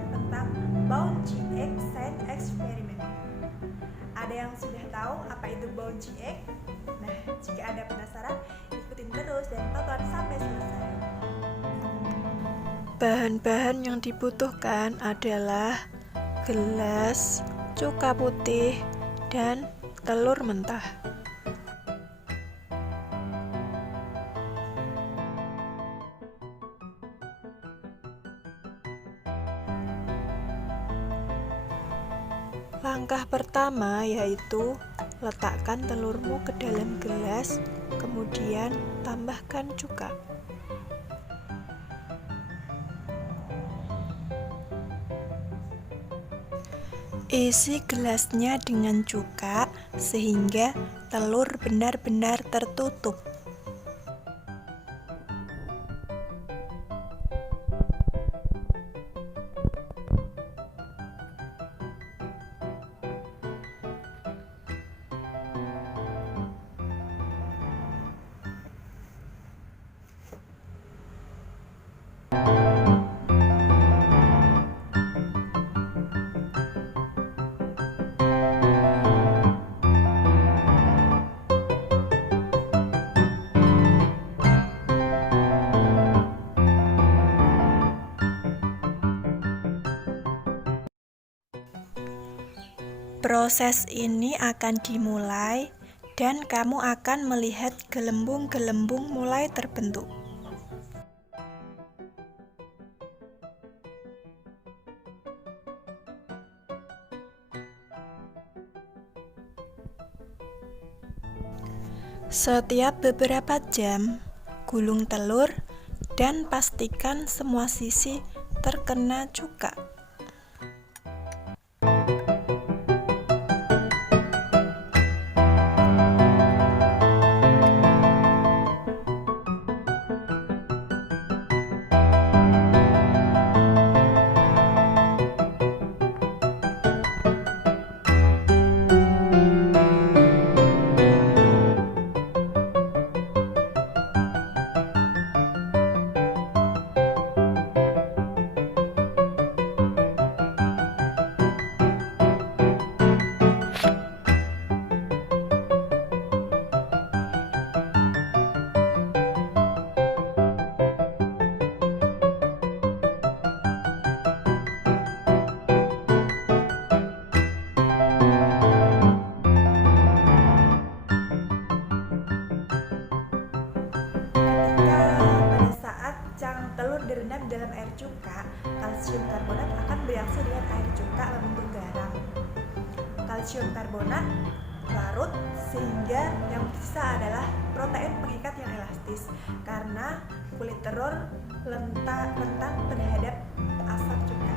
pelajaran tentang Bouncy Egg Science Experiment. Ada yang sudah tahu apa itu Bouncy Egg? Nah, jika Anda penasaran, ikutin terus dan tonton sampai selesai. Bahan-bahan yang dibutuhkan adalah gelas, cuka putih, dan telur mentah. Langkah pertama yaitu letakkan telurmu ke dalam gelas, kemudian tambahkan cuka. Isi gelasnya dengan cuka sehingga telur benar-benar tertutup. Proses ini akan dimulai dan kamu akan melihat gelembung-gelembung mulai terbentuk. Setiap beberapa jam, gulung telur dan pastikan semua sisi terkena cuka. Direndam dalam air cuka, kalsium karbonat akan bereaksi dengan air cuka membentuk garam. Kalsium karbonat larut sehingga yang tersisa adalah protein pengikat yang elastis karena kulit telur rentan terhadap asap cuka.